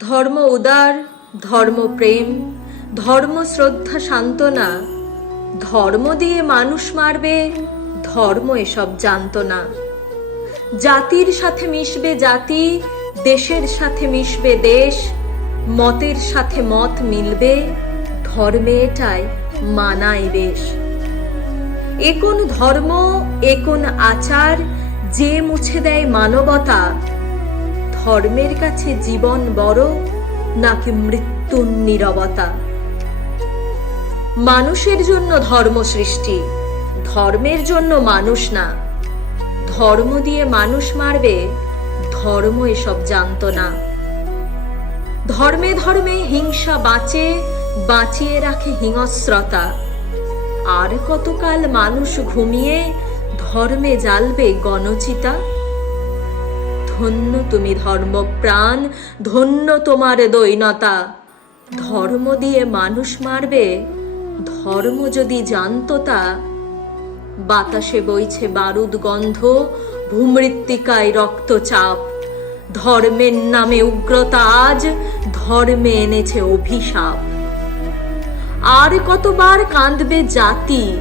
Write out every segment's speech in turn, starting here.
ধর্ম উদার, ধর্ম প্রেম, ধর্ম শ্রদ্ধা সান্ত্বনা। ধর্ম দিয়ে মানুষ মারবে, ধর্ম এসব জানত না। জাতির সাথে মিশবে জাতি, দেশের সাথে মিশবে দেশ, মতের সাথে মত মিলবে, ধর্মে এটাই মানায় বেশ। এ কোন ধর্ম, এ কোন আচার যে মুছে দেয় মানবতা? ধর্মের কাছে জীবন বড় নাকি মৃত্যুর নীরবতা? মানুষের জন্য ধর্ম সৃষ্টি, ধর্মের জন্য মানুষ না। ধর্ম দিয়ে মানুষ মারবে, ধর্ম এসব জানত না। ধর্মে ধর্মে হিংসা বাঁচে, বাঁচিয়ে রাখে হিংস্রতা। আর কতকাল মানুষ ঘুমিয়ে ধর্মে জ্বালবে গণচিতা? ধন্য তুমি ধর্মপ্রাণ, ধন্য তোমার দৈনতা। ধর্ম দিয়ে মানুষ মারবে, ধর্ম যদি জানত তা। বাতাসে বইছে বারুদ গন্ধ, ভূমৃত্তিকায় রক্তচাপ। ধর্মের নামে উগ্রতা আজ, ধর্মে এনেছে অভিশাপ। আর কতবার কাঁদবে জাতি?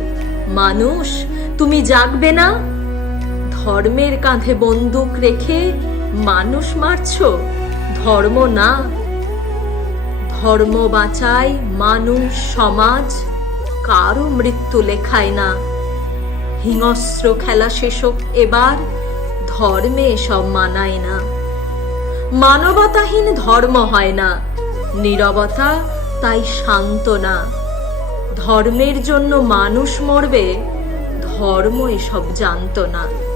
মানুষ তুমি জাগবে না? ধর্মের কাঁধে বন্দুক রেখে মানুষ মারছ, ধর্ম না। ধর্ম বাঁচায় মানুষ সমাজ, কারো মৃত্যু লেখায় না। হিংস্র খেলা শেষ হোক এবার, ধর্মে এসব মানায় না। মানবতাহীন ধর্ম হয় না, নীরবতা তাই শান্ত না। ধর্মের জন্য মানুষ মরবে, ধর্ম এসব জানত না।